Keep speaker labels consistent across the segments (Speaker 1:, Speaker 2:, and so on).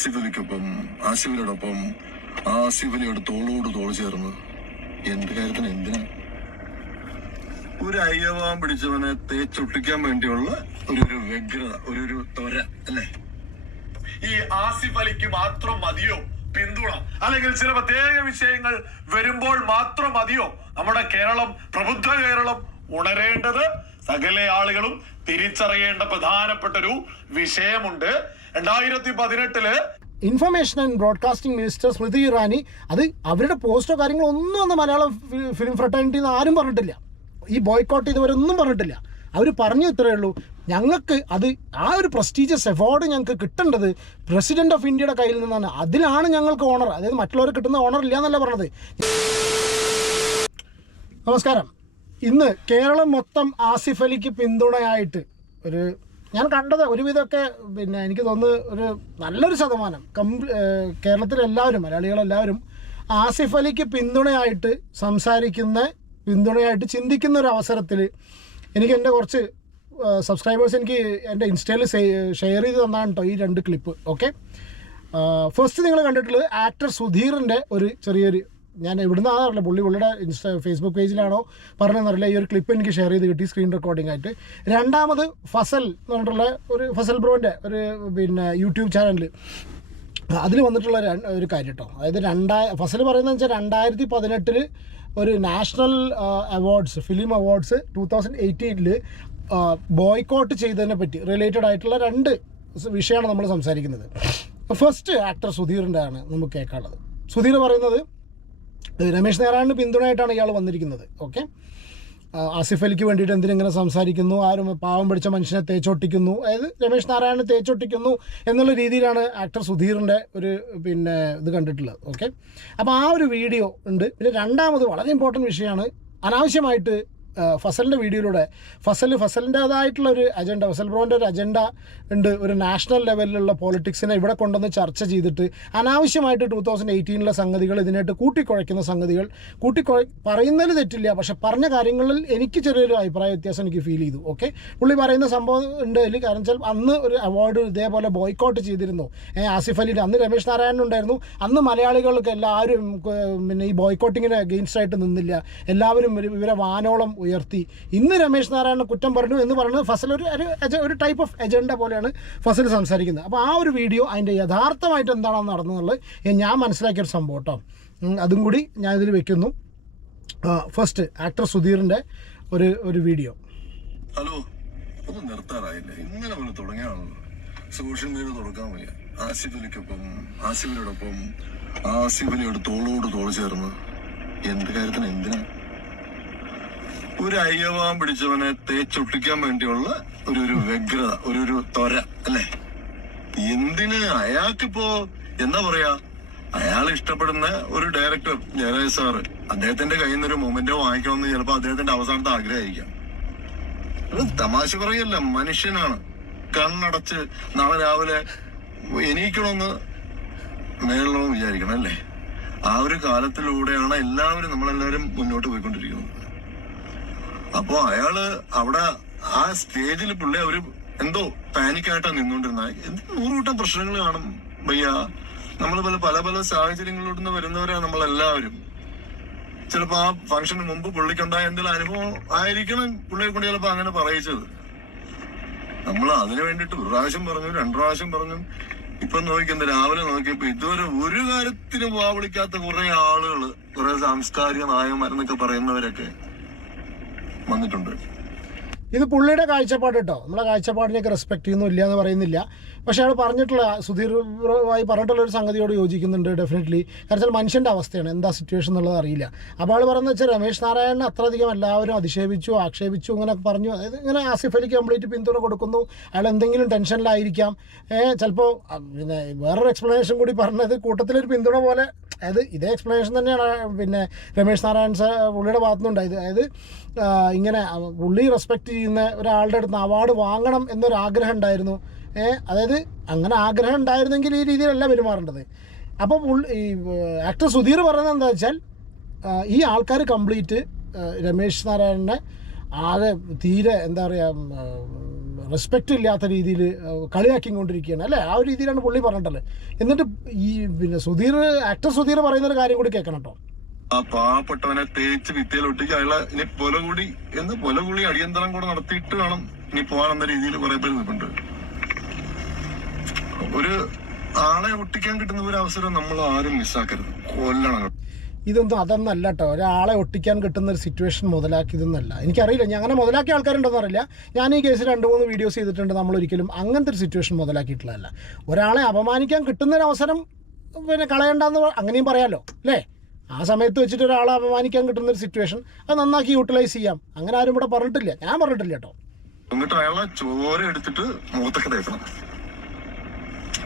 Speaker 1: ആസിഫ് അലിക്കൊപ്പം ആസിഫിനോടൊപ്പം ആസിഫ് അലിയോട് തോളോട് തോൾ ചേർന്ന്. എന്ത് കാര്യത്തിന് എന്തിനാ? ഒരു അയ്യവാൻ പിടിച്ചവനെ തേച്ചൊട്ടിക്കാൻ വേണ്ടിയുള്ള ഒരു ഒരു വ്യഗ്രത ഒരു ഒരു തൊര അല്ലേ?
Speaker 2: ഈ ആസിഫ് അലിക്ക് മാത്രം മതിയോ? പിന്തുണ. അല്ലെങ്കിൽ ചില പ്രത്യേക വിഷയങ്ങൾ വരുമ്പോൾ മാത്രം മതിയോ? നമ്മുടെ കേരളം പ്രബുദ്ധ കേരളം ഉണരേണ്ടത് സകല ആളുകളും തിരിച്ചറിയേണ്ട പ്രധാനപ്പെട്ട ഒരു വിഷയമുണ്ട്. രണ്ടായിരത്തി പതിനെട്ടിൽ
Speaker 3: information and broadcasting minister Smriti Irani അത് അവരുടെ പോസ്റ്റോ കാര്യങ്ങളോ ഒന്നും അന്ന് മലയാളം ഫിലിം ഫ്രട്ടേണിറ്റി ആരും പറഞ്ഞിട്ടില്ല. ഈ ബോയ്ക്കോട്ട് ഇതുവരെ ഒന്നും പറഞ്ഞിട്ടില്ല. അവർ പറഞ്ഞു ഇത്രയേ ഉള്ളൂ. ഞങ്ങൾക്ക് അത് ആ ഒരു പ്രസ്റ്റീജിയസ് അവാർഡ് ഞങ്ങൾക്ക് കിട്ടേണ്ടത് പ്രസിഡന്റ് ഓഫ് ഇന്ത്യയുടെ കയ്യിൽ നിന്നാണ്. അതിലാണ് ഞങ്ങൾക്ക് ഓണർ അതായത് മറ്റുള്ളവർ കിട്ടുന്ന ഓണർ ഇല്ല എന്നല്ല പറഞ്ഞത്. നമസ്കാരം. ഇന്ന് കേരളം മൊത്തം ആസിഫ് അലിക്ക് പിന്തുണയായിട്ട് ഒരു ഞാൻ കണ്ടത് ഒരുവിധമൊക്കെ പിന്നെ എനിക്ക് തോന്നുന്നത് ഒരു നല്ലൊരു ശതമാനം. കംപ്ലീ കേരളത്തിലെല്ലാവരും മലയാളികളെല്ലാവരും ആസിഫ് അലിക്ക് പിന്തുണയായിട്ട് സംസാരിക്കുന്ന പിന്തുണയായിട്ട് ചിന്തിക്കുന്ന ഒരു അവസരത്തിൽ എനിക്ക് എന്റെ കുറച്ച് സബ്സ്ക്രൈബേഴ്സ് എനിക്ക് എന്റെ ഇൻസ്റ്റയിൽ ഷെയർ ചെയ്ത് തന്നാണ് കേട്ടോ ഈ രണ്ട് ക്ലിപ്പ് ഓക്കെ ഫസ്റ്റ് നിങ്ങൾ കണ്ടിട്ടുള്ളത് ആക്ടർ സുധീറിന്റെ ഒരു ചെറിയൊരു ഞാൻ എവിടുന്ന് അറിയില്ല. പുള്ളി പുള്ളിയുടെ ഇൻസ്റ്റാ ഫേസ്ബുക്ക് പേജിലാണോ പറഞ്ഞതെന്നറിയില്ല ഈ ഒരു ക്ലിപ്പ് എനിക്ക് ഷെയർ ചെയ്ത് കിട്ടി സ്ക്രീൻ റെക്കോർഡിംഗ് ആയിട്ട്. രണ്ടാമത് ഫസൽ എന്ന് പറഞ്ഞിട്ടുള്ള ഒരു ഫസൽ ബ്രോന്റെ ഒരു പിന്നെ യൂട്യൂബ് ചാനലിൽ അതിൽ വന്നിട്ടുള്ള ഒരു കാര്യം കേട്ടോ അതായത് രണ്ടായ ഫസൽ പറയുന്നത് വെച്ചാൽ രണ്ടായിരത്തി പതിനെട്ടിൽ ഒരു national awards film awards two thousand എയ്റ്റീനിൽ boycott ചെയ്തതിനെ പറ്റി റിലേറ്റഡ് ആയിട്ടുള്ള രണ്ട് വിഷയമാണ് നമ്മൾ സംസാരിക്കുന്നത്. ഫസ്റ്റ് ആക്ടർ സുധീറിന്റെ ആണ് നമുക്ക് കേൾക്കാനുള്ളത്. സുധീർ പറയുന്നത് രമേശ് നാരായണന് പിന്തുണയായിട്ടാണ് ഇയാൾ വന്നിരിക്കുന്നത്. ഓക്കെ? ആസിഫ് അലിക്ക് വേണ്ടിയിട്ട് എന്തിനെങ്ങനെ സംസാരിക്കുന്നു? ആരും പാവം പിടിച്ച മനുഷ്യനെ തേച്ചൊട്ടിക്കുന്നു. അതായത് രമേശ് നാരായണൻ തേച്ചൊട്ടിക്കുന്നു എന്നുള്ള രീതിയിലാണ് ആക്ടർ സുധീറിന്റെ ഒരു പിന്നെ ഇത് കണ്ടിട്ടുള്ളത്. ഓക്കെ? അപ്പോൾ ആ ഒരു വീഡിയോ ഉണ്ട്. പിന്നെ രണ്ടാമത് വളരെ ഇമ്പോർട്ടന്റ് വിഷയമാണ്. അനാവശ്യമായിട്ട് ഫസലിന്റെ വീഡിയോയിലൂടെ ഫസൽ ഫസലിന്റേതായിട്ടുള്ള ഒരു അജണ്ട ഫസൽ ബ്രോന്റെ ഒരു അജണ്ട ഉണ്ട്. ഒരു നാഷണൽ ലെവലിലുള്ള പോളിറ്റിക്സിനെ ഇവിടെ കൊണ്ടുവന്ന് ചർച്ച ചെയ്തിട്ട് അനാവശ്യമായിട്ട് ടൂ തൗസൻഡ് എയ്റ്റീനിലെ സംഗതികൾ ഇതിനായിട്ട് കൂട്ടിക്കുഴയ്ക്കുന്ന സംഗതികൾ കൂട്ടിക്കുഴ പറയുന്നതിൽ തെറ്റില്ല. പക്ഷെ പറഞ്ഞ കാര്യങ്ങളിൽ എനിക്ക് ചെറിയൊരു അഭിപ്രായ വ്യത്യാസം എനിക്ക് ഫീൽ ചെയ്തു. ഓക്കെ പുള്ളി പറയുന്ന സംഭവം ഉണ്ട് അതിൽ കാരണം വെച്ചാൽ അന്ന് ഒരു അവാർഡ് ഇതേപോലെ ബോയ്ക്കോട്ട് ചെയ്തിരുന്നു. ആസിഫ് അലിയുടെ അന്ന് രമേശ് നാരായണൻ ഉണ്ടായിരുന്നു. അന്ന് മലയാളികൾക്ക് എല്ലാവരും പിന്നെ ഈ ബോയ്ക്കോട്ടിങ്ങിന് അഗെയിൻസ്റ്റ് ആയിട്ട് നിന്നില്ല. എല്ലാവരും ഇവരെ വാനോളം ഉയർത്തി. ഇന്ന് രമേശ് നാരായണ കുറ്റം പറഞ്ഞു എന്ന് പറയുന്നത് ഫസൽ ഒരു ഒരു ടൈപ്പ് ഓഫ് എജൻഡ പോലെയാണ് ഫസൽ സംസാരിക്കുന്നത്. അപ്പോൾ ആ ഒരു വീഡിയോ അതിന്റെ യഥാർത്ഥമായിട്ട് എന്താണെന്ന് നടന്നുള്ളത് ഞാൻ മനസ്സിലാക്കിയ ഒരു സംഭവം കേട്ടോ. അതും കൂടി ഞാൻ ഇതിൽ വെക്കുന്നു. ഫസ്റ്റ് ആക്ടർ സുധീറിന്റെ ഒരു ഒരു വീഡിയോ
Speaker 1: ഹലോ ഒന്ന് നിർത്താറായില്ല? ഇന്നലെ മുതൽ തുടങ്ങിയാണല്ലോ സോഷ്യൽ മീഡിയ തുറക്കാൻ വയ്യ. ആസിഫ് അലിക്കൊപ്പം ആസിഫിനോടൊപ്പം ആസിഫ് തോളോട് തോൾ ചേർന്ന് എന്ത് കാര്യത്തിന് എന്തിനാ ഒരു അയ്യവാൻ പിടിച്ചവനെ തേച്ചൊട്ടിക്കാൻ വേണ്ടിയുള്ള ഒരു ഒരു വ്യഗ്രത ഒരു ഒരു തൊര അല്ലെ? എന്തിന് അയാൾക്കിപ്പോ എന്താ പറയാ? അയാൾ ഇഷ്ടപ്പെടുന്ന ഒരു ഡയറക്ടർ ജയരാജ് സാറ് അദ്ദേഹത്തിന്റെ കയ്യിൽ നിന്ന് ഒരു മൊമെന്റോ വാങ്ങിക്കണമെന്ന് ചിലപ്പോ അദ്ദേഹത്തിന്റെ അവസാനത്തെ ആഗ്രഹമായിരിക്കാം. ഇത് തമാശ പറയല്ല മനുഷ്യനാണ്. കണ്ണടച്ച് നാളെ രാവിലെ എണീക്കണമെന്ന് മേളണമെന്ന് വിചാരിക്കണം അല്ലേ? ആ ഒരു കാലത്തിലൂടെയാണ് എല്ലാവരും നമ്മളെല്ലാവരും മുന്നോട്ട് പോയിക്കൊണ്ടിരിക്കുന്നത്. അപ്പോ അയാൾ അവിടെ ആ സ്റ്റേജിൽ പുള്ളി അവർ എന്തോ പാനിക്കായിട്ടാ നിന്നോണ്ടിരുന്ന. എന്ത് നൂറുകൂട്ടം പ്രശ്നങ്ങൾ കാണും ഭയ്യ. നമ്മൾ പല പല പല സാഹചര്യങ്ങളിലൂടെ വരുന്നവരാണ് നമ്മളെല്ലാവരും. ചിലപ്പോ ആ ഫംഗ്ഷന് മുമ്പ് പുള്ളിക്കുണ്ടായ എന്തെങ്കിലും അനുഭവം ആയിരിക്കണം പുള്ളിയെ കൊണ്ട് ചിലപ്പോ അങ്ങനെ പറയിച്ചത്. നമ്മൾ അതിനു വേണ്ടിട്ട് ഒരു പ്രാവശ്യം പറഞ്ഞു രണ്ടു പ്രാവശ്യം പറഞ്ഞു. ഇപ്പൊ നോക്കിയെന്ത് രാവിലെ നോക്കിയപ്പോ ഇതുവരെ ഒരു കാര്യത്തിനും വാവിളിക്കാത്ത കുറെ ആളുകൾ കുറെ സാംസ്കാരിക നായകന്മാരെന്നൊക്കെ പറയുന്നവരൊക്കെ വന്നിട്ടുണ്ട്.
Speaker 3: ഇത് പുള്ളിയുടെ കാഴ്ചപ്പാട് കേട്ടോ. നമ്മളെ കാഴ്ചപ്പാടിനെയൊക്കെ റെസ്പെക്ട് ചെയ്യുന്നില്ല എന്ന് പറയുന്നില്ല. പക്ഷേ അയാൾ പറഞ്ഞിട്ടുള്ള സുധീർവായി പറഞ്ഞിട്ടുള്ള ഒരു സംഗതിയോട് യോജിക്കുന്നുണ്ട് ഡെഫിനറ്റ്ലി കാരണം മനുഷ്യന്റെ അവസ്ഥയാണ് എന്താ സിറ്റുവേഷൻ എന്നുള്ളത് അറിയില്ല. അപ്പോൾ ആൾ പറയുന്നത് വെച്ചാൽ രമേശ് നാരായണൻ അത്രയധികം എല്ലാവരും അധിക്ഷേപിച്ചു ആക്ഷേപിച്ചു ഇങ്ങനെ പറഞ്ഞു. അതായത് ഇങ്ങനെ ആസിഫ് അലിക്ക് കംപ്ലീറ്റ് പിന്തുണ കൊടുക്കുന്നു. അയാൾ എന്തെങ്കിലും ടെൻഷനിലായിരിക്കാം ചിലപ്പോൾ പിന്നെ വേറൊരു എക്സ്പ്ലനേഷൻ കൂടി പറഞ്ഞത് കൂട്ടത്തിലൊരു പിന്തുണ പോലെ അതായത് ഇതേ എക്സ്പ്ലനേഷൻ തന്നെയാണ് പിന്നെ രമേശ് നാരായൺ സാർ പുള്ളിയുടെ ഭാഗത്തുനിന്നുണ്ടായത് അതായത് ഇങ്ങനെ പുള്ളി റെസ്പെക്റ്റ് ചെയ്യുന്ന ഒരാളുടെ അടുത്ത് അവാർഡ് വാങ്ങണം എന്നൊരാഗ്രഹം ഉണ്ടായിരുന്നു. അതായത് അങ്ങനെ ആഗ്രഹം ഉണ്ടായിരുന്നെങ്കിൽ ഈ രീതിയിലല്ല പെരുമാറേണ്ടത്. അപ്പോൾ ഈ ആക്ടർ സുധീർ പറയുന്നത് എന്താ വെച്ചാൽ ഈ ആൾക്കാർ കംപ്ലീറ്റ് രമേശ് നാരായണനെ ആകെ തീരെ എന്താ പറയുക റെസ്പെക്റ്റ് ഇല്ലാത്ത രീതിയിൽ കളിയാക്കി കൊണ്ടിരിക്കുകയാണ് അല്ലേ? ആ ഒരു രീതിയിലാണ് പുള്ളി പറഞ്ഞിട്ടല്ലേ എന്നിട്ട് ഈ പിന്നെ സുധീർ ആക്ടർ സുധീർ പറയുന്ന ഒരു കാര്യം കൂടി കേൾക്കണം കേട്ടോ.
Speaker 1: ആ പാവപ്പെട്ടവനെ തേച്ച് ഭിത്തിയിൽ ഒട്ടിച്ച് അയാളെ ഇനി പൊലകൂടി എന്ന് പൊല കൂടി അടിയന്തരം കൂടെ നടത്തിയിട്ട് വേണം ഇനി പോകാനെന്ന രീതിയിൽ കുറെ പേര് നിൽപ്പുണ്ട്. ഒരു ആളെ ഒട്ടിക്കാൻ കിട്ടുന്ന ഒരു അവസരം നമ്മൾ ആരും മിസ്സാക്കരുത് കൊല്ലണം
Speaker 3: ഇതൊന്നും അതൊന്നല്ല കേട്ടോ ഒരാളെ ഒട്ടിക്കാൻ കിട്ടുന്ന ഒരു സിറ്റുവേഷൻ മുതലാക്കിയതെന്നല്ല. എനിക്കറിയില്ല ഞാൻ അങ്ങനെ മുതലാക്കിയ ആൾക്കാരുണ്ടെന്ന് അറിയില്ല. ഞാൻ ഈ കേസിൽ രണ്ട് മൂന്ന് വീഡിയോസ് ചെയ്തിട്ടുണ്ട് നമ്മൾ ഒരിക്കലും അങ്ങനത്തെ ഒരു സിറ്റുവേഷൻ മുതലാക്കിയിട്ടുള്ളതല്ല. ഒരാളെ അപമാനിക്കാൻ കിട്ടുന്നൊരു അവസരം പിന്നെ കളയണ്ടെന്ന് അങ്ങനെയും പറയാമല്ലോ അല്ലേ? ആ സമയത്ത് വെച്ചിട്ട് ഒരാളെ അപമാനിക്കാൻ കിട്ടുന്ന ഒരു സിറ്റുവേഷൻ അത് നന്നാക്കി യൂട്ടിലൈസ് ചെയ്യാം. അങ്ങനെ ആരും ഇവിടെ പറഞ്ഞിട്ടില്ല. ഞാൻ പറഞ്ഞിട്ടില്ല കേട്ടോ
Speaker 1: എന്നിട്ട് അയാളെ ചോര എടുത്തിട്ട് മുഖത്തൊക്കെ തേക്കണം.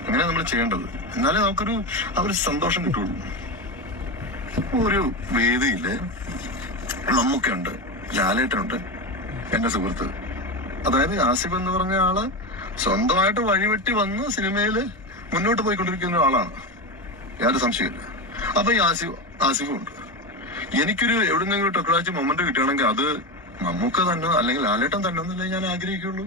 Speaker 1: അങ്ങനെ നമ്മൾ ചെയ്യേണ്ടത്. എന്നാലേ നമുക്കൊരു ആ ഒരു സന്തോഷം കിട്ടുള്ളൂ. ഒരു വേദിയിൽ നമുക്കുണ്ട് ലാലേട്ടുണ്ട് എന്റെ സുഹൃത്ത്. അതായത് ആസിഫ് എന്ന് പറഞ്ഞ ആൾ സ്വന്തമായിട്ട് വഴിവെട്ടി വന്ന് സിനിമയിൽ മുന്നോട്ട് പോയിക്കൊണ്ടിരിക്കുന്ന ആളാണ് യാതൊരു സംശയമില്ല അപ്പൊ ഈ ആസിഫ് ആസിഫും ഉണ്ട് എനിക്കൊരു എവിടുന്നെങ്കിലും ടൊക്കറാച്ച് മൊമെന്റ് കിട്ടുകയാണെങ്കിൽ അത് മമ്മൂക്ക തന്നെ അല്ലെങ്കിൽ ലാലേട്ടൻ തന്നെ എന്നല്ലേ ഞാൻ ആഗ്രഹിക്കുള്ളൂ.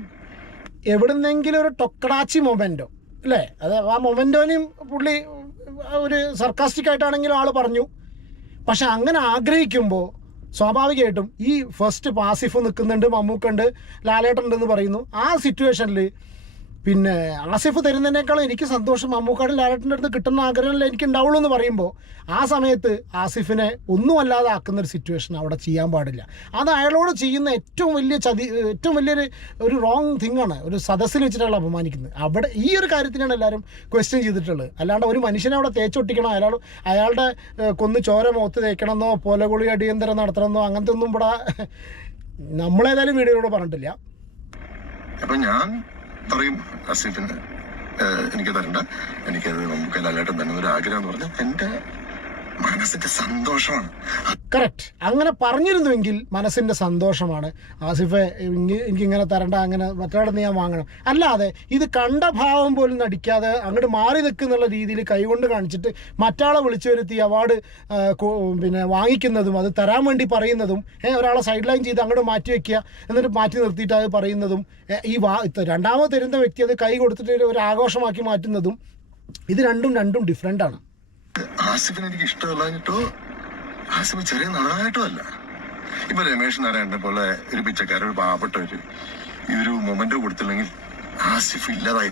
Speaker 3: എവിടുന്നെങ്കിലും ഒരു ടൊക്കടാച്ചി മൊമെന്റോ അല്ലേ? അത് ആ മൊമെന്റോനും പുള്ളി ഒരു സർക്കാസ്റ്റിക് ആയിട്ടാണെങ്കിലും ആൾ പറഞ്ഞു. പക്ഷെ അങ്ങനെ ആഗ്രഹിക്കുമ്പോൾ സ്വാഭാവികമായിട്ടും ഈ ഫസ്റ്റ് പാസിഫ് നിൽക്കുന്നുണ്ട് മമ്മൂക്കുണ്ട് ലാലേട്ടുണ്ടെന്ന് പറയുന്നു. ആ സിറ്റുവേഷനിൽ പിന്നെ ആസിഫ് തരുന്നതിനേക്കാളും എനിക്ക് സന്തോഷം മമ്മൂക്കാട് ലാലേട്ടന്റെ അടുത്ത് കിട്ടുന്ന ആഗ്രഹമല്ലേ എനിക്ക് ഉണ്ടാവുള്ളൂ എന്ന് പറയുമ്പോൾ ആ സമയത്ത് ആസിഫിനെ ഒന്നുമല്ലാതെ ആക്കുന്ന ഒരു സിറ്റുവേഷൻ അവിടെ ചെയ്യാൻ പാടില്ല. അത് അയാളോട് ചെയ്യുന്ന ഏറ്റവും വലിയ ചതി ഏറ്റവും വലിയൊരു ഒരു റോങ് തിങ് ആണ് ഒരു സദസ്സിൽ വെച്ചിട്ടാണ് അപമാനിക്കുന്നത്. അവിടെ ഈ ഒരു കാര്യത്തിനാണ് എല്ലാവരും ക്വസ്റ്റ്യൻ ചെയ്തിട്ടുള്ളത്. അല്ലാണ്ട് ഒരു മനുഷ്യനെ അവിടെ തേച്ചൊട്ടിക്കണം അയാൾ അയാളുടെ കൊന്ന് ചോര മുഖത്ത് തേക്കണമെന്നോ പോലകുളി അടിയന്തരം നടത്തണമെന്നോ അങ്ങനത്തെ ഒന്നും ഇവിടെ നമ്മളേതായാലും വീഡിയോയിലൂടെ പറഞ്ഞിട്ടില്ല.
Speaker 1: അപ്പൊ ഞാൻ പറയും അസീഫിന് എനിക്ക് തരണ്ട. എനിക്കത് നമുക്ക് ലാലേട്ടൻ തന്നെ ഒരു ആഗ്രഹം എന്ന് പറഞ്ഞാൽ എന്റെ മനസ്സിന്റെ സന്തോഷമാണ്.
Speaker 3: കറക്റ്റ് അങ്ങനെ പറഞ്ഞിരുന്നുവെങ്കിൽ മനസ്സിന്റെ സന്തോഷമാണ്. ആസിഫെ എനിക്ക് ഇങ്ങനെ തരണ്ട അങ്ങനെ മറ്റൊരാടെ ഞാൻ വാങ്ങണം. അല്ലാതെ ഇത് കണ്ട ഭാവം പോലും നടിക്കാതെ അങ്ങോട്ട് മാറി നിൽക്കുന്നുള്ള രീതിയിൽ കൈകൊണ്ട് കാണിച്ചിട്ട് മറ്റാളെ വിളിച്ചു വരുത്തി അവാർഡ് പിന്നെ വാങ്ങിക്കുന്നതും അത് തരാൻ വേണ്ടി പറയുന്നതും ഒരാളെ സൈഡ് ലൈൻ ചെയ്ത് അങ്ങോട്ട് മാറ്റി വെക്കുക എന്നിട്ട് മാറ്റി നിർത്തിയിട്ട് അത് പറയുന്നതും ഈ വാ രണ്ടാമത് തരുന്ന വ്യക്തി അത് കൈ കൊടുത്തിട്ട് ഒരു ആഘോഷമാക്കി മാറ്റുന്നതും ഇത് രണ്ടും രണ്ടും ഡിഫറെന്റ് ആണ്.
Speaker 1: ആസിഫിന് എനിക്ക് ഇഷ്ടമല്ലാഞ്ഞിട്ടോ ആസിഫ് ചെറിയ നടനായിട്ടോ അല്ല ഇപ്പൊ രമേശ് നാരായണനെ പോലെ ഒരു പിച്ചക്കാരൻ ഒരു പാവപ്പെട്ടവര് ഈ ഒരു മൊമെന്റ് കൊടുത്തില്ലെങ്കിൽ ആസിഫ് ഇല്ലാതായി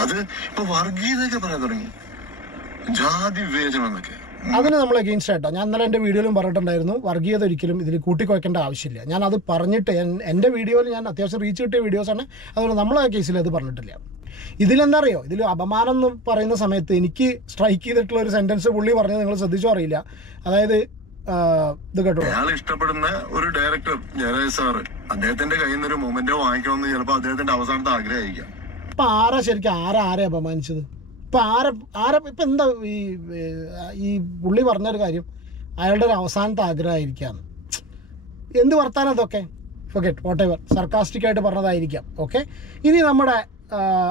Speaker 1: അത് ഇപ്പൊ വർഗീയതയൊക്കെ പറയാൻ തുടങ്ങി. ജാതി വിവേചനം എന്നൊക്കെ.
Speaker 3: അതിന് നമ്മൾ അഗെയിൻസ്റ്റ് ആയിട്ടോ ഞാൻ ഇന്നലെ എന്റെ വീഡിയോയിലും പറഞ്ഞിട്ടുണ്ടായിരുന്നു വർഗീയത ഒരിക്കലും ഇതിൽ കൂട്ടിക്കുവയ്ക്കേണ്ട ആവശ്യമില്ല. ഞാൻ അത് പറഞ്ഞിട്ട് എന്റെ എന്റെ വീഡിയോയിൽ ഞാൻ അത്യാവശ്യം റീച്ച് കിട്ടിയ വീഡിയോസാണ് അതുകൊണ്ട് നമ്മളെ കേസിൽ അത് പറഞ്ഞിട്ടില്ല. ഇതിലെന്താ അറിയോ ഇതിൽ അപമാനം എന്ന് പറയുന്ന സമയത്ത് എനിക്ക് സ്ട്രൈക്ക് ചെയ്തിട്ടുള്ള ഒരു സെന്റൻസ് പുള്ളി പറഞ്ഞത് നിങ്ങൾ ശ്രദ്ധിച്ചോ അറിയില്ല. അതായത് ഇത് കേട്ടോ.
Speaker 1: അയാൾ ഇഷ്ടപ്പെടുന്ന ഒരു ഡയറക്ടർ ജയരാജ് സാറ് അദ്ദേഹത്തിന്റെ കയ്യിൽ നിന്ന് ഒരു മൊമെന്റോ വാങ്ങിക്കണമെന്ന് ചിലപ്പോൾ അദ്ദേഹത്തിന്റെ അവസാനത്തെ ആഗ്രഹമായിരിക്കാം.
Speaker 3: ഇപ്പൊ ആരാ ശരിക്കും ആരാ ആരെ അപമാനിച്ചത്? ഇപ്പൊ ആരെ ആരെ ഇപ്പൊ എന്താ ഈ ഈ പുള്ളി പറഞ്ഞൊരു കാര്യം? അയാളുടെ ഒരു അവസാനത്തെ ആഗ്രഹമായിരിക്കാം. എന്ത് വർത്താനം അതൊക്കെ? ഓക്കെ വാട്ട് എവർ സർക്കാസ്റ്റിക് ആയിട്ട് പറഞ്ഞതായിരിക്കാം. ഓക്കെ ഇനി നമ്മുടെ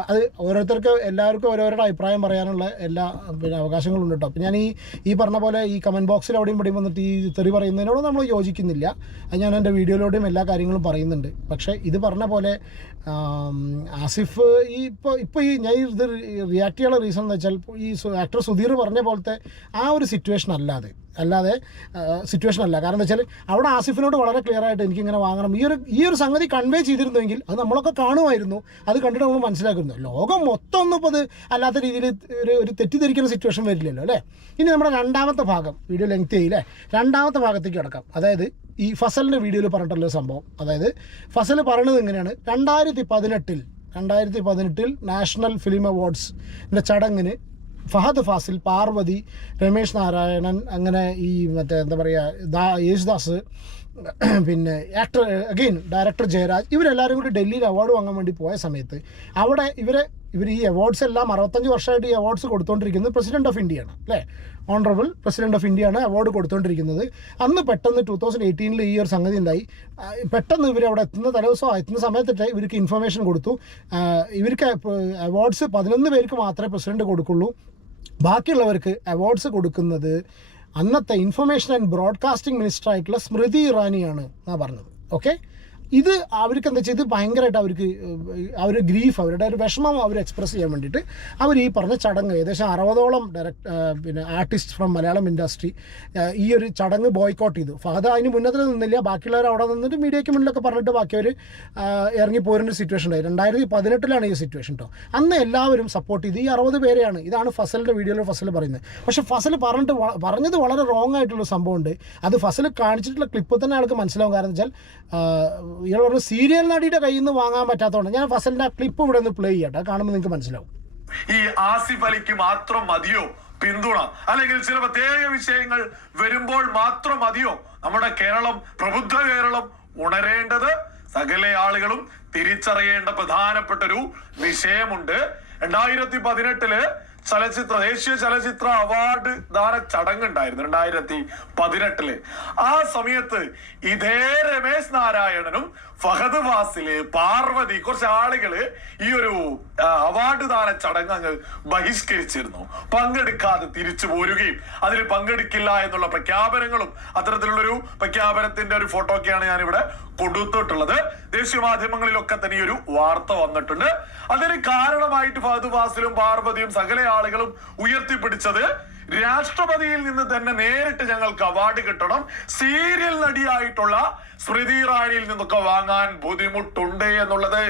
Speaker 3: അത് ഓരോരുത്തർക്ക് എല്ലാവർക്കും ഓരോരുടെ അഭിപ്രായം പറയാനുള്ള എല്ലാ പിന്നെ അവകാശങ്ങളും ഉണ്ട് കേട്ടോ അപ്പം ഞാൻ ഈ ഈ പറഞ്ഞ പോലെ ഈ കമന്റ് ബോക്സിൽ അവിടെയും ഇവിടെയും വന്നിട്ട് ഈ തെറി പറയുന്നതിനോട് നമ്മൾ യോജിക്കുന്നില്ല. അത് ഞാൻ എന്റെ വീഡിയോയിലൂടെയും എല്ലാ കാര്യങ്ങളും പറയുന്നുണ്ട്. പക്ഷേ ഇത് പറഞ്ഞ പോലെ ആസിഫ് ഈ ഇപ്പോൾ ഇപ്പോൾ ഈ ഞാൻ ഇത് റിയാക്ട് ചെയ്യാനുള്ള റീസൺ എന്ന് വെച്ചാൽ ഈ ആക്ടർ സുധീർ പറഞ്ഞ പോലത്തെ ആ ഒരു സിറ്റുവേഷൻ അല്ലാതെ അല്ലാതെ സിറ്റുവേഷൻ അല്ല. കാരണം വെച്ചാൽ അവിടെ ആസിഫിനോട് വളരെ ക്ലിയർ ആയിട്ട് എനിക്കിങ്ങനെ വാങ്ങണം. ഈ ഒരു ഈ ഒരു സംഗതി കൺവേ ചെയ്തിരുന്നെങ്കിൽ അത് നമ്മളൊക്കെ കാണുമായിരുന്നു. അത് കണ്ടിട്ട് നമ്മൾ മനസ്സിലാക്കുന്നു. ലോകം മൊത്തം ഒന്നും ഇപ്പോൾ അത് അല്ലാത്ത രീതിയിൽ ഒരു ഒരു തെറ്റിദ്ധരിക്കുന്ന സിറ്റുവേഷൻ വരില്ലല്ലോ അല്ലേ? ഇനി നമ്മുടെ രണ്ടാമത്തെ ഭാഗം വീഡിയോ ലെങ്ത് ചെയ്യില്ലേ രണ്ടാമത്തെ ഭാഗത്തേക്ക് കിടക്കാം. അതായത് ഈ ഫസലിന്റെ വീഡിയോയിൽ പറഞ്ഞിട്ടുള്ള സംഭവം. അതായത് ഫസൽ പറയുന്നത് എങ്ങനെയാണ്? രണ്ടായിരത്തി പതിനെട്ടിൽ രണ്ടായിരത്തി പതിനെട്ടിൽ നാഷണൽ ഫിലിം അവാർഡ്സിന്റെ ചടങ്ങിന് ഫഹദ് ഫാസിൽ പാർവതി രമേശ് നാരായണൻ അങ്ങനെ ഈ മറ്റേ എന്താ പറയുക ദാ യേശുദാസ് പിന്നെ ആക്ടർ അഗെയിൻ ഡയറക്ടർ ജയരാജ് ഇവരെല്ലാവരും കൂടി ഡൽഹിയിൽ അവാർഡ് വാങ്ങാൻ വേണ്ടി പോയ സമയത്ത് അവിടെ ഇവരെ ഇവർ ഈ അവാർഡ്സ് എല്ലാം അറുപത്തഞ്ച് വർഷമായിട്ട് ഈ അവാർഡ്സ് കൊടുത്തുകൊണ്ടിരിക്കുന്നത് പ്രസിഡന്റ് ഓഫ് ഇന്ത്യയാണ് അല്ലേ? ഓണറബിൾ പ്രസിഡന്റ് ഓഫ് ഇന്ത്യയാണ് അവാർഡ് കൊടുത്തുകൊണ്ടിരിക്കുന്നത് അന്ന് പെട്ടെന്ന് ടൂ തൗസൻഡ് എയ്റ്റീനിൽ ഈ ഒരു സംഗതി ഉണ്ടായി പെട്ടെന്ന് ഇവർ അവിടെ എത്തുന്ന തലേദിവസം എത്തുന്ന സമയത്തിട്ട് ഇവർക്ക് ഇൻഫർമേഷൻ കൊടുത്തു. ഇവർക്ക് അവാർഡ്സ് പതിനൊന്ന് പേർക്ക് മാത്രമേ പ്രസിഡന്റ് കൊടുക്കുള്ളൂ. ബാക്കിയുള്ളവർക്ക് അവാർഡ്സ് കൊടുക്കുന്നത് അന്നത്തെ ഇൻഫർമേഷൻ ആൻഡ് ബ്രോഡ്കാസ്റ്റിംഗ് മിനിസ്റ്റർ ആയിട്ടുള്ള സ്മൃതി ഇറാനിയാണ് എന്നാണ് പറഞ്ഞത്. ഓക്കെ ഇത് അവർക്ക് എന്താ ഇത് ഭയങ്കരമായിട്ട് അവർക്ക് അവർ ഗ്രീഫ് അവരുടെ ഒരു വിഷമം അവർ എക്സ്പ്രസ് ചെയ്യാൻ വേണ്ടിയിട്ട് അവർ ഈ പറഞ്ഞ ചടങ്ങ് ഏകദേശം അറുപതോളം ഡയറക്ട് പിന്നെ ആർട്ടിസ്റ്റ് ഫ്രം മലയാളം ഇൻഡസ്ട്രി ഈ ഒരു ചടങ്ങ് ബോയ്ക്കോട്ട് ചെയ്തു. ഫഹദ് അതിന് മുന്നത്തിൽ നിന്നില്ല. ബാക്കിയുള്ളവർ അവിടെ നിന്നിട്ട് മീഡിയയ്ക്ക് മുന്നിലൊക്കെ പറഞ്ഞിട്ട് ബാക്കിയവർ ഇറങ്ങി പോരുന്ന സിറ്റുവേഷൻ ഉണ്ടായി രണ്ടായിരത്തി പതിനെട്ടിലാണ് ഈ സിറ്റുവേഷൻ കേട്ടോ അന്ന് എല്ലാവരും സപ്പോർട്ട് ചെയ്തു. ഈ അറുപത് പേരെയാണ്. ഇതാണ് ഫസലിന്റെ വീഡിയോയിൽ ഫസൽ പറയുന്നത്. പക്ഷേ ഫസൽ പറഞ്ഞിട്ട് പറഞ്ഞത് വളരെ റോങ് ആയിട്ടുള്ള സംഭവമുണ്ട്. അത് ഫസൽ കാണിച്ചിട്ടുള്ള ക്ലിപ്പ് തന്നെ ആൾക്ക് മനസ്സിലാവും. കാരണം വെച്ചാൽ ഇയാൾ പറഞ്ഞു സീരിയൽ നടിയുടെ കയ്യിൽ നിന്ന് വാങ്ങാൻ പറ്റാത്തതുകൊണ്ട് ഞാൻ ഫസലിന്റെ ആ ക്ലിപ്പ് ഇവിടെ നിന്ന് പ്ലേ ചെയ്യട്ടെ. കാണുമ്പോൾ നിങ്ങൾക്ക് മനസ്സിലാവും.
Speaker 2: ഈ ആസിഫ് അലിക്ക് മാത്രം മതിയോ പിന്തുണ? അല്ലെങ്കിൽ ചില പ്രത്യേക വിഷയങ്ങൾ വരുമ്പോൾ മാത്രം മതിയോ? നമ്മുടെ കേരളം പ്രബുദ്ധ കേരളം ഉണരേണ്ടത് സകല ആളുകളും തിരിച്ചറിയേണ്ട പ്രധാനപ്പെട്ട ഒരു വിഷയമുണ്ട്. രണ്ടായിരത്തി പതിനെട്ടിൽ ചലച്ചിത്ര ദേശീയ ചലച്ചിത്ര അവാർഡ് ദാന ചടങ്ങുണ്ടായിരുന്നു രണ്ടായിരത്തി പതിനെട്ടിൽ. ആ സമയത്ത് ഇതേ രമേശ് നാരായണനും ഫഹദ് വാസിൽ പാർവതി കുറച്ച് ആളുകൾ ഈ ഒരു അവാർഡ് ദാന ചടങ്ങ് അങ്ങ് ബഹിഷ്കരിച്ചിരുന്നു. പങ്കെടുക്കാതെ തിരിച്ചു പോരുകയും അതിൽ പങ്കെടുക്കില്ല എന്നുള്ള പ്രഖ്യാപനങ്ങളും അത്തരത്തിലുള്ളൊരു പ്രഖ്യാപനത്തിന്റെ ഒരു ഫോട്ടോ ഒക്കെയാണ് ഞാൻ ഇവിടെ കൊടുത്തിട്ടുള്ളത്. ദേശീയ മാധ്യമങ്ങളിലൊക്കെ തന്നെ ഈ ഒരു വാർത്ത വന്നിട്ടുണ്ട്. അതിന് കാരണമായിട്ട് ഫഹദ് വാസിലും പാർവതിയും സകല ആളുകളും ഉയർത്തിപ്പിടിച്ചത് രാഷ്ട്രപതിയിൽ നിന്ന് തന്നെ നേരിട്ട് ഞങ്ങൾക്ക് അവാർഡ് കിട്ടണം. സീരിയൽ നടിയായിട്ടുള്ള സ്മൃതി ഇറാനിയിൽ നിന്നൊക്കെ വാങ്ങാൻ ബുദ്ധിമുട്ടുണ്ട് എന്നുള്ളത്.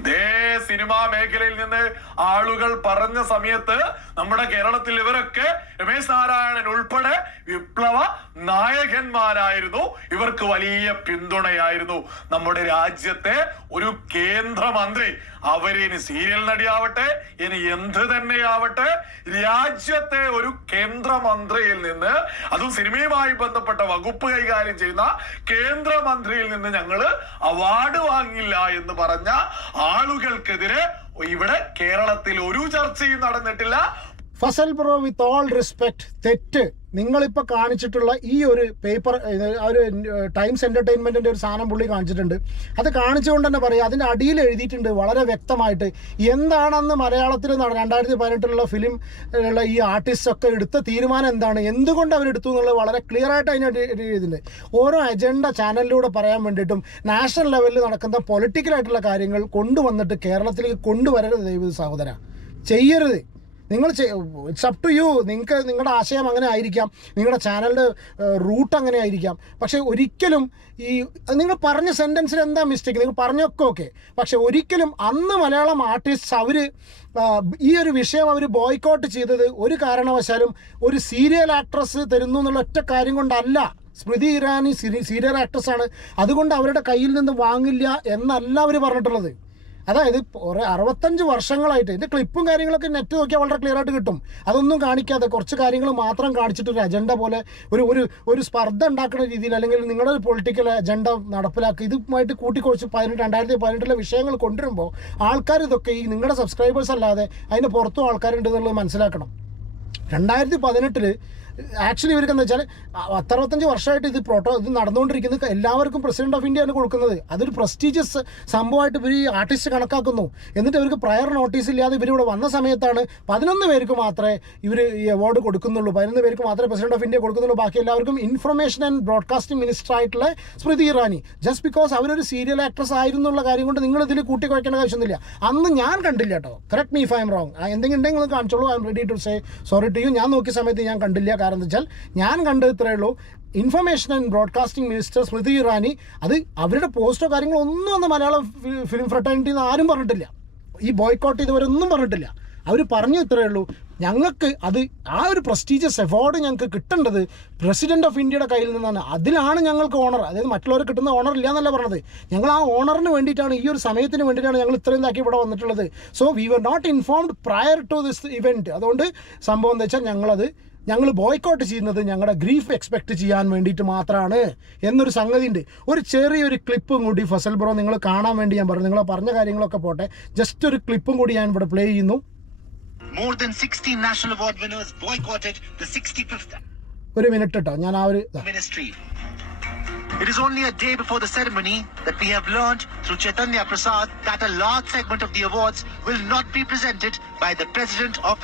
Speaker 2: ഇതേ സിനിമാ മേഖലയിൽ നിന്ന് ആളുകൾ പറഞ്ഞ സമയത്ത് നമ്മുടെ കേരളത്തിൽ ഇവരൊക്കെ രമേശ് നാരായണൻ ഉൾപ്പെടെ വിപ്ലവ നായകന്മാരായിരുന്നു. ഇവർക്ക് വലിയ പിന്തുണയായിരുന്നു. നമ്മുടെ രാജ്യത്തെ ഒരു കേന്ദ്രമന്ത്രി അവരിനി സീരിയൽ നടിയാവട്ടെ ഇനി എന്ത് തന്നെയാവട്ടെ രാജ്യത്തെ ഒരു കേന്ദ്രമന്ത്രിയിൽ നിന്ന് അതും സിനിമയുമായി ബന്ധപ്പെട്ട വകുപ്പ് കൈകാര്യം ചെയ്യുന്ന കേന്ദ്രമന്ത്രിയിൽ നിന്ന് ഞങ്ങൾ അവാർഡ് വാങ്ങില്ല എന്ന് പറഞ്ഞ ആളുകൾക്കെതിരെ ഇവിടെ കേരളത്തിൽ ഒരു ചർച്ചയും നടന്നിട്ടില്ല.
Speaker 3: Fazal pro with all respect തെറ്റ്. നിങ്ങളിപ്പോൾ കാണിച്ചിട്ടുള്ള ഈ ഒരു പേപ്പർ ഒരു ടൈംസ് എന്റർടൈൻമെന്റിന്റെ ഒരു സാധനം പുള്ളി കാണിച്ചിട്ടുണ്ട്. അത് കാണിച്ചുകൊണ്ട് തന്നെ പറയാം അതിന്റെ അടിയിൽ എഴുതിയിട്ടുണ്ട് വളരെ വ്യക്തമായിട്ട് എന്താണെന്ന് മലയാളത്തിൽ രണ്ടായിരത്തി പതിനെട്ടിലുള്ള ഫിലിം ഉള്ള ഈ ആർട്ടിസ്റ്റൊക്കെ എടുത്ത തീരുമാനം എന്താണ് എന്തുകൊണ്ട് അവരെടുത്തു എന്നുള്ളത് വളരെ ക്ലിയർ ആയിട്ട് അതിന് എഴുതിയിട്ടുണ്ട്. ഓരോ അജണ്ട ചാനലിലൂടെ പറയാൻ വേണ്ടിയിട്ടും നാഷണൽ ലെവലിൽ നടക്കുന്ന പൊളിറ്റിക്കലായിട്ടുള്ള കാര്യങ്ങൾ കൊണ്ടുവന്നിട്ട് കേരളത്തിലേക്ക് കൊണ്ടുവരരുത് ദൈവ സഹോദര. ചെയ്യരുത്. നിങ്ങൾ ഇറ്റ്സ് അപ് ടു യു നിങ്ങൾക്ക് നിങ്ങളുടെ ആശയം അങ്ങനെ ആയിരിക്കാം. നിങ്ങളുടെ ചാനലിന്റെ റൂട്ട് അങ്ങനെ ആയിരിക്കാം. പക്ഷേ ഒരിക്കലും ഈ നിങ്ങൾ പറഞ്ഞ സെന്റൻസിൽ എന്താ മിസ്റ്റേക്ക് നിങ്ങൾ പറഞ്ഞൊക്കെ ഓക്കെ പക്ഷേ ഒരിക്കലും അന്ന് മലയാളം ആർട്ടിസ്റ്റ് അവർ ഈ ഒരു വിഷയം അവർ ബോയ്ക്കോട്ട് ചെയ്തത് ഒരു കാരണവശാലും ഒരു സീരിയൽ ആക്ട്രസ് തരുന്നു എന്നുള്ള ഒറ്റ കാര്യം കൊണ്ടല്ല. സ്മൃതി ഇറാനി സീരിയൽ ആക്ട്രസ് ആണ്. അതുകൊണ്ട് അവരുടെ കയ്യിൽ നിന്ന് വാങ്ങില്ല എന്നല്ല അവർ പറഞ്ഞിട്ടുള്ളത്. അതായത് ഒരു അറുപത്തഞ്ച് വർഷങ്ങളായിട്ട് ഇതിന്റെ ക്ലിപ്പും കാര്യങ്ങളൊക്കെ നെറ്റ് നോക്കിയാൽ വളരെ ക്ലിയർ ആയിട്ട് കിട്ടും. അതൊന്നും കാണിക്കാതെ കുറച്ച് കാര്യങ്ങൾ മാത്രം കാണിച്ചിട്ട് ഒരു അജണ്ട പോലെ ഒരു ഒരു ഒരു സ്പർദ്ധ ഉണ്ടാക്കുന്ന രീതിയിൽ അല്ലെങ്കിൽ നിങ്ങളുടെ ഒരു പൊളിറ്റിക്കൽ അജണ്ട നടപ്പിലാക്കി ഇതുമായിട്ട് കൂട്ടിക്കുറച്ച് പതിനെട്ട് രണ്ടായിരത്തി പതിനെട്ടിലെ വിഷയങ്ങൾ കൊണ്ടുവരുമ്പോൾ ആൾക്കാർ ഇതൊക്കെ ഈ നിങ്ങളുടെ സബ്സ്ക്രൈബേഴ്സ് അല്ലാതെ അതിന് പുറത്തും ആൾക്കാരുണ്ട് എന്നുള്ളത് മനസ്സിലാക്കണം. രണ്ടായിരത്തി പതിനെട്ടിൽ ആക്ച്വലി ഇവർക്ക് എന്താ വെച്ചാൽ പത്തറുപത്തഞ്ച് വർഷമായിട്ട് ഇത് പ്രോട്ടോ ഇത് നടന്നുകൊണ്ടിരിക്കുന്നത് എല്ലാവർക്കും പ്രസിഡന്റ് ഓഫ് ഇന്ത്യയാണ് കൊടുക്കുന്നത്. അതൊരു പ്രസ്റ്റീജിയസ് സംഭവമായിട്ട് ഇവർ ഈ ആർട്ടിസ്റ്റ് കണക്കാക്കുന്നു. എന്നിട്ട് ഇവർക്ക് പ്രയർ നോട്ടീസ് ഇല്ലാതെ ഇവരിവിടെ വന്ന സമയത്താണ് പതിനൊന്ന് പേർക്ക് മാത്രമേ ഇവർ ഈ അവാർഡ് കൊടുക്കുന്നുള്ളൂ. പതിനൊന്ന് പേർക്ക് മാത്രമേ പ്രസിഡന്റ് ഓഫ് ഇന്ത്യ കൊടുക്കുന്നുള്ളൂ. ബാക്കി എല്ലാവർക്കും ഇൻഫർമേഷൻ ആൻഡ് ബ്രോഡ്കാസ്റ്റിംഗ് മിനിസ്റ്റർ ആയിട്ടുള്ള സ്മൃതി ഇറാനി. ജസ്റ്റ് ബിക്കോസ് അവരൊരു സീരിയൽ ആക്ട്രസ് ആയിരുന്നു എന്നുള്ള കാര്യം കൊണ്ട് നിങ്ങൾ ഇതിൽ കൂട്ടി കുഴക്കേണ്ട ആവശ്യമൊന്നുമില്ല. അന്ന് ഞാൻ കണ്ടില്ല കേട്ടോ. Correct me if I am wrong എന്തെങ്കിലും ഉണ്ടെങ്കിൽ കാണിച്ചോളൂ. I am ready to say sorry to you ഞാൻ നോക്കിയ സമയത്ത് ഞാൻ കണ്ടില്ല. കാരണം എന്താ വെച്ചാൽ ഞാൻ കണ്ടത് ഇത്രയേ ഉള്ളൂ. Information and broadcasting minister Smriti Irani അത് അവരുടെ പോസ്റ്റോ കാര്യങ്ങളോ ഒന്നും അന്ന് മലയാളം ഫിലിം ഫ്രട്ടേണിറ്റി എന്ന് ആരും പറഞ്ഞിട്ടില്ല. ഈ ബോയ്ക്കോട്ട് ഇതുവരെ ഒന്നും പറഞ്ഞിട്ടില്ല. അവർ പറഞ്ഞു ഇത്രയേ ഉള്ളൂ. ഞങ്ങൾക്ക് അത് ആ ഒരു പ്രസ്റ്റീജിയസ് അവാർഡ് ഞങ്ങൾക്ക് കിട്ടേണ്ടത് പ്രസിഡന്റ് ഓഫ് ഇന്ത്യയുടെ കയ്യിൽ നിന്നാണ്. അതിലാണ് ഞങ്ങൾക്ക് ഓണർ അതായത് മറ്റുള്ളവർ കിട്ടുന്ന ഓണർ ഇല്ല എന്നല്ല പറഞ്ഞത്. ഞങ്ങൾ ആ ഓണറിന് വേണ്ടിയിട്ടാണ് ഈ ഒരു സമയത്തിന് വേണ്ടിയിട്ടാണ് ഞങ്ങൾ ഇത്രയും ഇതാക്കി ഇവിടെ വന്നിട്ടുള്ളത്. So we were not informed prior to this event അതുകൊണ്ട് സംഭവം എന്താ വെച്ചാൽ ഞങ്ങളത് ഞങ്ങൾ ബോയ്ക്കോട്ട് ചെയ്യുന്നത് ഞങ്ങളുടെ ഗ്രീഫ് എക്സ്പെക്ട് ചെയ്യാൻ വേണ്ടിയിട്ട് മാത്രമാണ് എന്നൊരു സംഗതി ഉണ്ട് ഒരു ചെറിയൊരു ക്ലിപ്പും കൂടി ഫസൽ ബ്രോ നിങ്ങൾ കാണാൻ വേണ്ടി ഞാൻ പറഞ്ഞു നിങ്ങൾ പറഞ്ഞ കാര്യങ്ങളൊക്കെ പോട്ടെ ജസ്റ്റ് ഒരു ക്ലിപ്പും കൂടി ഞാൻ ഇവിടെ പ്ലേ ചെയ്യുന്നു
Speaker 4: More than 16 national award winners boycotted the 65th
Speaker 3: ഒരു മിനിറ്റ് കേട്ടോ ഞാൻ ആ ഒരു
Speaker 4: ministry. It is only a day before the ceremony that we have learned through Chaitanya Prasad that a large segment of the awards will not be presented by the President of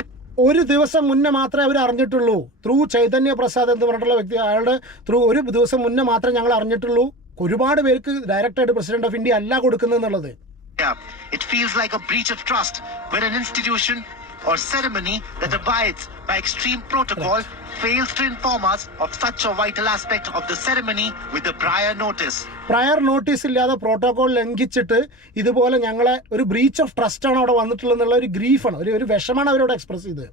Speaker 3: ഒരു ദിവസം മുന്നേ മാത്രമേ അവർ അറിഞ്ഞിട്ടുള്ളൂ. Through Chaitanya Prasad എന്ന് പറഞ്ഞിട്ടുള്ള വ്യക്തി അയാളുടെ ത്രൂ ഒരു ദിവസം മുന്നേ മാത്രമേ ഞങ്ങൾ അറിഞ്ഞിട്ടുള്ളൂ. ഒരുപാട് പേർക്ക് ഡയറക്റ്റായിട്ട് പ്രസിഡന്റ് ഓഫ് ഇന്ത്യ അല്ല കൊടുക്കുന്നതെന്നുള്ളത്
Speaker 4: It feels like a breach of trust when an institution or ceremony that abides by extreme protocol fails to inform us of such a vital aspect of the ceremony with a prior notice.
Speaker 3: Prior notice ഇല്ലാതെ protocol ലംഘിച്ചിട്ട് ഇതുപോലെ ഞങ്ങളെ ഒരു breach of trust ആണ് അവിടെ വന്നിട്ടുള്ളതെന്നുള്ള ഒരു ഗ്രീഫാണ് ഒരു ഒരു വിഷമാണ് അവരോട് എക്സ്പ്രസ് ചെയ്തത്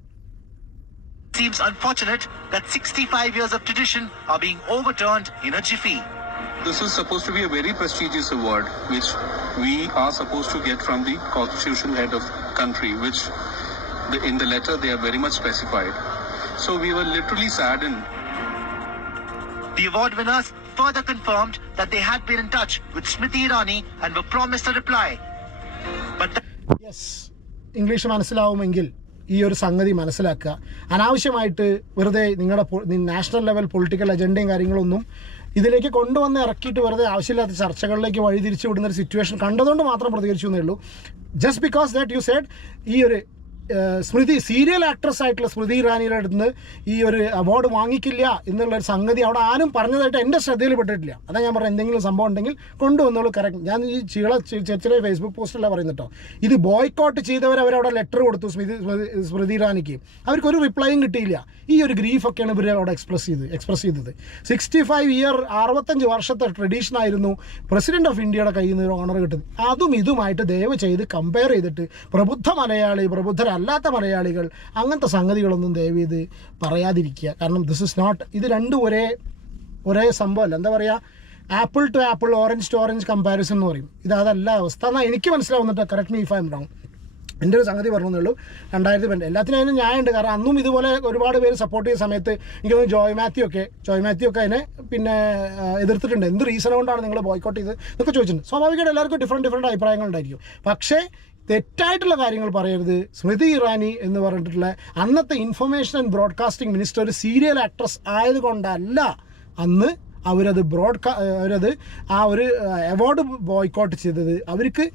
Speaker 4: seems unfortunate that 65 years of tradition are being overturned in a jiffy.
Speaker 5: This is supposed to be a very prestigious award, which we are supposed to get from the constitutional head of country, which the, in the letter they are very much specified. So we were literally saddened.
Speaker 4: The award winners further confirmed that they had been in touch with Smriti Irani and were promised a reply. But yes,
Speaker 3: English English മനസ്സിലാവുമെങ്കിൽ ഈ ഒരു സംഗതി മനസ്സിലാക്കുക. അനാവശ്യമായിട്ട് വെറുതെ നിങ്ങളുടെ national level political അജണ്ടയും കാര്യങ്ങളൊന്നും ഇതിലേക്ക് കൊണ്ടുവന്ന് ഇറക്കിയിട്ട് വെറുതെ ആവശ്യമില്ലാത്ത ചർച്ചകളിലേക്ക് വഴിതിരിച്ചു വിടുന്ന ഒരു സിറ്റുവേഷൻ കണ്ടതുകൊണ്ട് മാത്രം പ്രതികരിച്ചു എന്നേ ഉള്ളൂ. Just because that you said ഈ ഒരു സ്മൃതി സീരിയൽ ആക്ട്രസ് ആയിട്ടുള്ള സ്മൃതി ഇറാനിയുടെ അടുത്ത് നിന്ന് ഈ ഒരു അവാർഡ് വാങ്ങിക്കില്ല എന്നുള്ള ഒരു സംഗതി അവിടെ ആരും പറഞ്ഞതായിട്ട് എന്റെ ശ്രദ്ധയിൽപ്പെട്ടിട്ടില്ല അതാ ഞാൻ പറഞ്ഞത് എന്തെങ്കിലും സംഭവം ഉണ്ടെങ്കിൽ കൊണ്ടുവന്നോളൂ കറക്റ്റ് ഞാൻ ഈ ചീള ചെറിയ ഫേസ്ബുക്ക് പോസ്റ്റല്ല പറയുന്നത് കേട്ടോ. ഇത് ബോയ്ക്കോട്ട് ചെയ്തവർ അവരവിടെ ലെറ്റർ കൊടുത്തു സ്മൃതി സ്മൃതി- ഇറാനിക്ക്. അവർക്കൊരു റിപ്ലൈയും കിട്ടിയില്ല. ഈ ഒരു ഗ്രീഫൊക്കെയാണ് ഇവർ അവിടെ എക്സ്പ്രസ് ചെയ്ത് എക്സ്പ്രസ് ചെയ്തത്. സിക്സ്റ്റി ഫൈവ് ഇയർ അറുപത്തഞ്ച് വർഷത്തെ ട്രഡീഷൻ ആയിരുന്നു പ്രസിഡന്റ് ഓഫ് ഇന്ത്യയുടെ കയ്യിൽ നിന്ന് ഒരു ഓണർ കിട്ടുന്നത്. അതും ഇതുമായിട്ട് ദയവ് ചെയ്ത് കമ്പയർ ചെയ്തിട്ട് പ്രബുദ്ധ മലയാളി പ്രബുദ്ധരല്ലാത്ത മലയാളികൾ അങ്ങനത്തെ സംഗതികളൊന്നും ദയവ് ഇത് പറയാതിരിക്കുക. കാരണം ദിസ് ഇസ് നോട്ട് ഇത് രണ്ടും ഒരേ ഒരേ സംഭവമല്ല. എന്താ പറയുക apple to apple orange to orange comparison എന്ന് പറയും. ഇത് അതല്ല അവസ്ഥ. എന്നാൽ എനിക്ക് മനസ്സിലാവുന്നുണ്ട്. Correct me if I am wrong എന്റെ ഒരു സംഗതി പറഞ്ഞേ ഉള്ളൂ. രണ്ടായിരത്തി പന്ത്രണ്ട്. എല്ലാത്തിനും അതിന് ന്യായമുണ്ട്. കാരണം അന്നും ഇതുപോലെ ഒരുപാട് പേര് സപ്പോർട്ട് ചെയ്ത സമയത്ത് എനിക്ക് തോന്നുന്നു ജോയ് മാത്യു ഒക്കെ ജോയ് മാത്യു ഒക്കെ അതിനെ പിന്നെ എതിർത്തിട്ടുണ്ട്. എന്ത് റീസൺ കൊണ്ടാണ് നിങ്ങൾ ബോയ്ക്കോട്ട് ചെയ്ത് എന്നൊക്കെ ചോദിച്ചിട്ടുണ്ട്. സ്വാഭാവികമായിട്ട് എല്ലാവർക്കും ഡിഫറെന്റ് ഡിഫറെന്റ് അഭിപ്രായങ്ങൾ ഉണ്ടായിരിക്കും. പക്ഷേ തെറ്റായിട്ടുള്ള കാര്യങ്ങൾ പറയരുത്. സ്മൃതി ഇറാനി എന്ന് പറഞ്ഞിട്ടുള്ള അന്നത്തെ ഇൻഫർമേഷൻ ആൻഡ് ബ്രോഡ്കാസ്റ്റിംഗ് മിനിസ്റ്റർ ഒരു സീരിയൽ ആക്ട്രസ് ആയതുകൊണ്ടല്ല അന്ന് അവരത് ബ്രോഡ്കാ അവരത് ആ ഒരു അവാർഡ് ബോയ്ക്കോട്ട് ചെയ്തത്. അവർക്ക്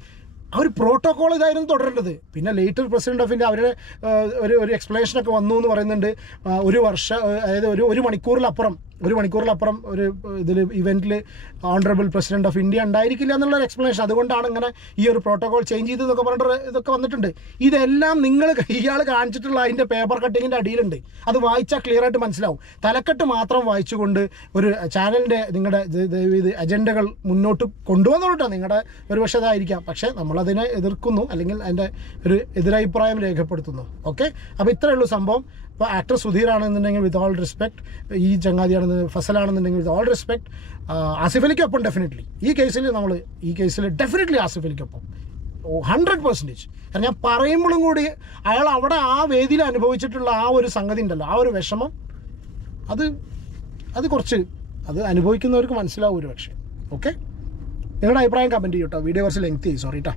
Speaker 3: ആ ഒരു പ്രോട്ടോകോൾ ഇതായിരുന്നു തുടരേണ്ടത്. പിന്നെ ലേറ്റർ പ്രസിഡന്റ് ഓഫ് ഇന്ത്യ അവരുടെ ഒരു ഒരു എക്സ്പ്ലനേഷനൊക്കെ വന്നു എന്ന് പറയുന്നുണ്ട്. ഒരു വർഷം അതായത് ഒരു ഒരു മണിക്കൂറിലപ്പുറം. ഒരു മണിക്കൂറിലപ്പുറം ഒരു ഇതിൽ ഇവന്റിൽ ഓണറബിൾ പ്രസിഡന്റ് ഓഫ് ഇന്ത്യ ഉണ്ടായിരിക്കില്ല എന്നുള്ള ഒരു എക്സ്പ്ലനേഷൻ അതുകൊണ്ടാണ് ഇങ്ങനെ ഈ ഒരു പ്രോട്ടോകോൾ ചേഞ്ച് ചെയ്തതെന്നൊക്കെ പറഞ്ഞിട്ട് ഇതൊക്കെ വന്നിട്ടുണ്ട്. ഇതെല്ലാം നിങ്ങൾ ഇയാൾ കാണിച്ചിട്ടുള്ള അതിന്റെ പേപ്പർ കട്ടിങ്ങിന്റെ അടിയിലുണ്ട്. അത് വായിച്ചാൽ ക്ലിയർ ആയിട്ട് മനസ്സിലാവും. തലക്കെട്ട് മാത്രം വായിച്ചുകൊണ്ട് ഒരു ചാനലിന്റെ നിങ്ങളുടെ ഇത് അജണ്ടകൾ മുന്നോട്ട് കൊണ്ടുവന്നോട്ടോ നിങ്ങളുടെ ഒരു പക്ഷേ അതായിരിക്കാം. പക്ഷേ നമ്മളതിനെ എതിർക്കുന്നു അല്ലെങ്കിൽ അതിന്റെ ഒരു എതിരഭിപ്രായം രേഖപ്പെടുത്തുന്നു. ഓക്കെ അപ്പോൾ ഇത്രയേ ഉള്ളൂ സംഭവം. ഇപ്പോൾ ആക്ടർ സുധീർ ആണെന്നുണ്ടെങ്കിൽ വിത്ത് ഓൾ റെസ്പെക്ട് ഈ ചങ്ങാതിയാണെന്ന് ഫസലാണെന്നുണ്ടെങ്കിൽ വിത്ത് ഓൾ റെസ്പെക്ട് ആസിഫ് അലിക്കൊപ്പം ഡെഫിനറ്റ്ലി ഈ കേസിൽ നമ്മൾ ഈ കേസിൽ ഡെഫിനറ്റ്ലി ആസിഫ് അലിക്കൊപ്പം. ഹൺഡ്രഡ് പെർസെന്റേജ് കാരണം ഞാൻ പറയുമ്പോഴും കൂടി അയാൾ അവിടെ ആ വേദിയിൽ അനുഭവിച്ചിട്ടുള്ള ആ ഒരു സംഗതി ഉണ്ടല്ലോ ആ ഒരു വിഷമം. അത് അത് കുറച്ച് അത് അനുഭവിക്കുന്നവർക്ക് മനസ്സിലാവും ഒരു പക്ഷേ. ഓക്കെ നിങ്ങളുടെ അഭിപ്രായം കമന്റ് ചെയ്യൂട്ടോ വീഡിയോ കുറച്ച് ലെങ്ത് ചെയ്യും സോറി കേട്ടോ